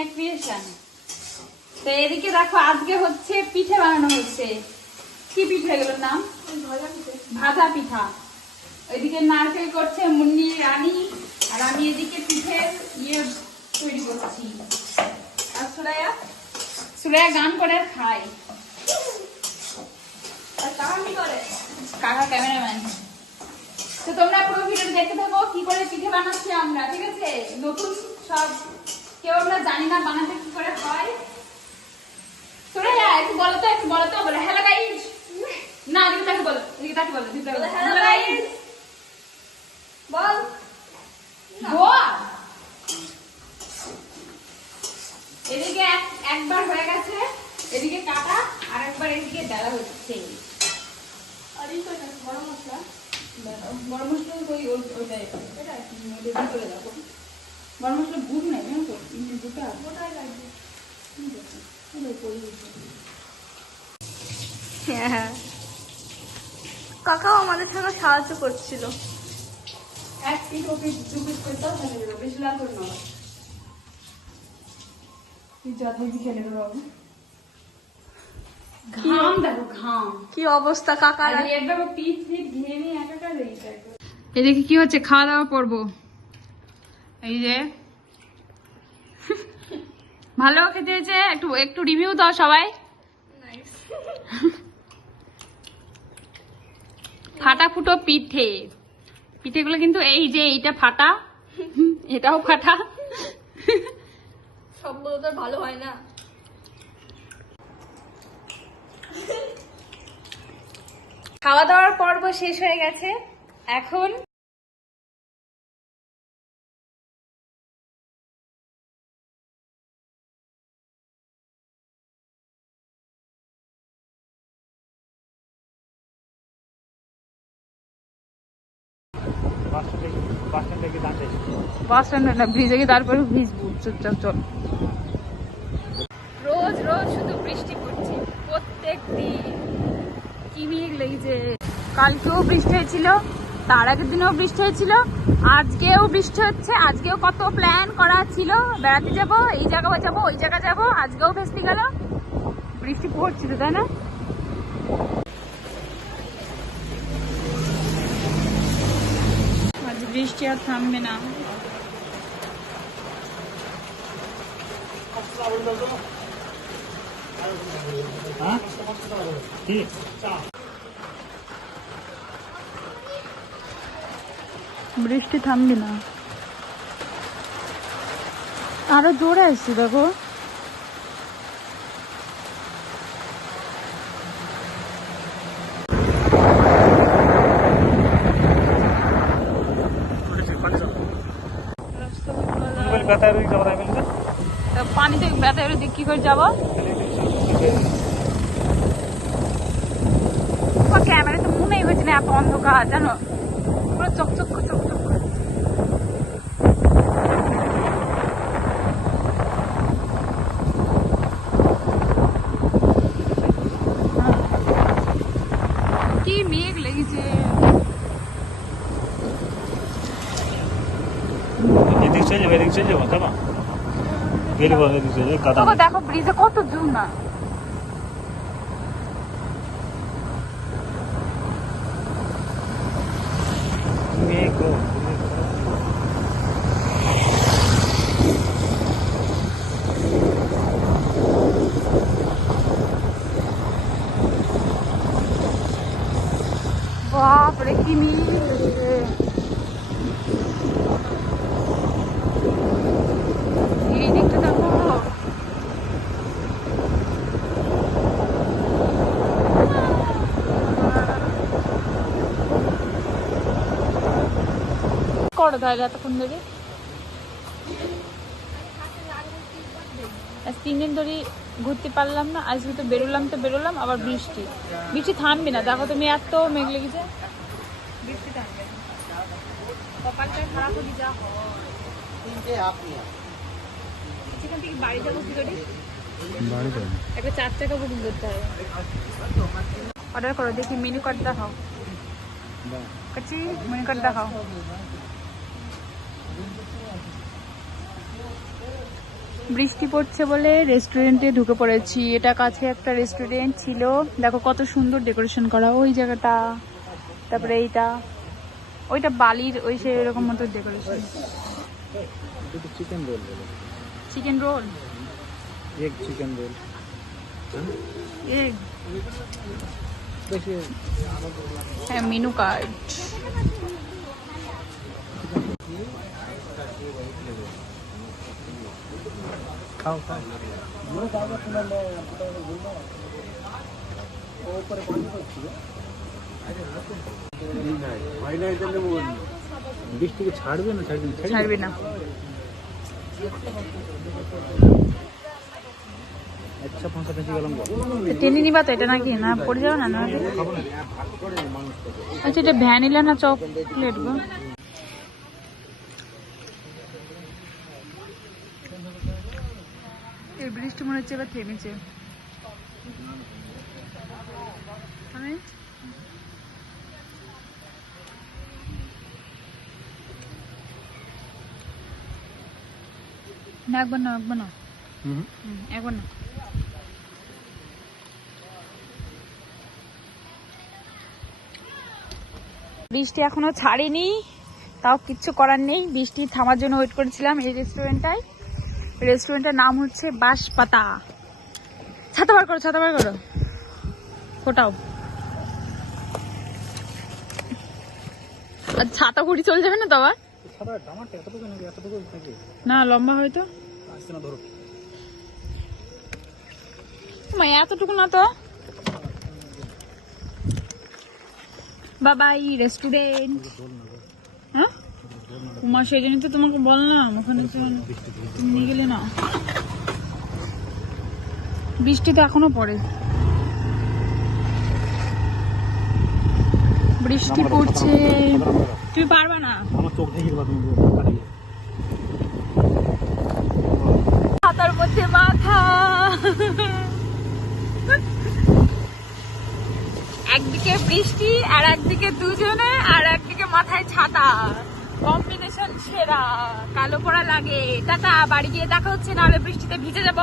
Channel creation তো এদিকে দেখো আজকে হচ্ছে পিঠে বানানো হচ্ছে। কি পিঠে এগুলোর নাম? ভাজা পিঠা। ওইদিকে নারকেল করছে মুন্নি রানী আর আমি এদিকে পিঠের ইয়ে তৈরি করছি। আর সুরাইয়া? সুরাইয়া গান করে খায়। কাকা ক্যামেরাম্যান। তো তোমরা পুরো ভিডিও দেখতে থাকো কি করে পিঠে বানাচ্ছি আমরা ঠিক আছে? নতুন সব কেউ আমরা জানি না বানাতে কি করে হয়। তোরা একটু বলো তো একটু বলো তো বলো হ্যালো গাইস না এদিকে বলো এদিকে বলো এদিকে বলো হ্যালো গাইস guys. বল। এদিকে একবার হয়ে গেছে এদিকে কাটা আর একবার এদিকে ডালা হচ্ছে। আর এই মশলা। বড় মশলা ওই ওই- ওইটাই। এটা ভিতরে রাখো বড় মশলা গুড় নাই জানো তো? মোটাই লাগবে। হ্যাঁ কাকাও আমাদের সঙ্গে সাহায্য করছিল। এক পিস ও পিস দু পিস করে দাও বেশি লাল করে নেব তুই যথাযথ খেলে দেবো বাবু ঘাম। দেখো ঘাম। কি অবস্থা কাকার? আর একবার পিঠ ফিট ঘেমে একাকার এদিকে কি হচ্ছে? খাওয়া দাওয়া পর্ব? এই যে। ভালো খেতে হয়েছে? একটু একটু রিভিউ দাও সবাই। ফাটা ফুটো পিঠে। পিঠেগুলো কিন্তু এই যে এইটা ফাটা। এটাও ফাটা। সবগুলো তো ভালো হয় না। খাওয়া দাওয়ার পর্ব শেষ হয়ে গেছে। এখন বাস স্ট্যান্ডে না ব্রিজে গিয়ে তারপরে ভিজবো। চুপচাপ চল রোজ রোজ শুধু বৃষ্টি পড়ছে প্রত্যেক দিন কি মেঘ লেগেছে? কালকেও বৃষ্টি হয়েছিল তার আগের দিনেও বৃষ্টি হয়েছিল আজকেও বৃষ্টি হচ্ছে আজকেও কত প্ল্যান করা ছিল। বেড়াতে যাব এই জায়গা যাব ওই জায়গা যাব আজকেও ভেস্তে গেল। বৃষ্টি পড়ছিল তাই না? আজ বৃষ্টি আর থামবে না। বৃষ্টি থামবে না। আরও জোরে আসছি দেখো। তা পানিতে ব্যথা এর দিক কি করে যাব? ক্যামেরা তো মনেই হচ্ছে না এত অন্ধকার, জানো? পুরো চকচক করে চকচক। করে কি মেঘ লেগেছে। এদিক চলে যাব এদিক চলে যাব কেমন বেরবো এদিক চলে যাব কাদা তবে দেখো ব্রিজে কত দূর না মেঘ গো। বাপরে কি মিল হয়েছে। এই দিকটা দেখো করো তাহলে এতক্ষণ ধরে আজ তিন দিন ধরে ঘুরতে পারলাম না আজকে তো বেরোলাম তো বেরোলাম আবার বৃষ্টি। বৃষ্টি থামবে না দেখো তুমি এত মেঘ লেগেছে। বৃষ্টি থামবে না। কপালটা খারাপ যা সেখান থেকে বাড়ি যাব কি করে একটা চার চাকা বুকিং করতে হবে। অর্ডার করো দেখি মেনু কার্ড দেখাও। কাছি মেনু কার্ড দেখাও। বৃষ্টি পড়ছে বলে রেস্টুরেন্টে ঢুকে পড়েছি। এটা কাছে একটা রেস্টুরেন্ট ছিল। দেখো কত সুন্দর ডেকোরেশন করা। ওই জায়গাটা তারপরে এইটা। ওইটা বালির ওই সেই এরকম মতো decoration chicken roll chicken roll egg chicken roll egg হ্যাঁ মেনু কার্ড খাও খাও বৃষ্টিকে ছাড়বে না ছাড়বে ছাড়বে না। আচ্ছা। টেনে নিবা তো এটা নাকি? না পড়ে যাবে না। আচ্ছা এটা ভ্যানিলা না চকলেট গো? এই বৃষ্টি মনে হচ্ছে এবার থেমেছে। আমি? না একবার না একবার না একবার না বৃষ্টি এখনও ছাড়েনি তাও কিচ্ছু করার নেই। বৃষ্টি থামার জন্য ওয়েট করেছিলাম এই রেস্টুরেন্টটায় রেস্টুরেন্টের নাম হচ্ছে বাঁশপাতা। ছাতা বার করো, ছাতা বার করো। ফোটাও। আর ছাতা ঘুরি চলে যাবে না তো আবার? না, লম্বা হয়তো এতটুকু না তো? বাবাই রেস্টুরেন্ট মা সেই জন্য তো তোমাকে বললাম ওখানে তুমি নিয়ে গেলে না। বৃষ্টি তো এখনও পড়ে। বৃষ্টি পড়ছে। তুমি পারবা না। আমার চোখ তুমি মধ্যে মাথা। একদিকে বৃষ্টি আর একদিকে দুজনে আর একদিকে মাথায় ছাতা। কম্বিনেশন সেরা কালো পড়া লাগে। টাটা বাড়ি গিয়ে দেখা হচ্ছে না হলে বৃষ্টিতে ভিজে যাব।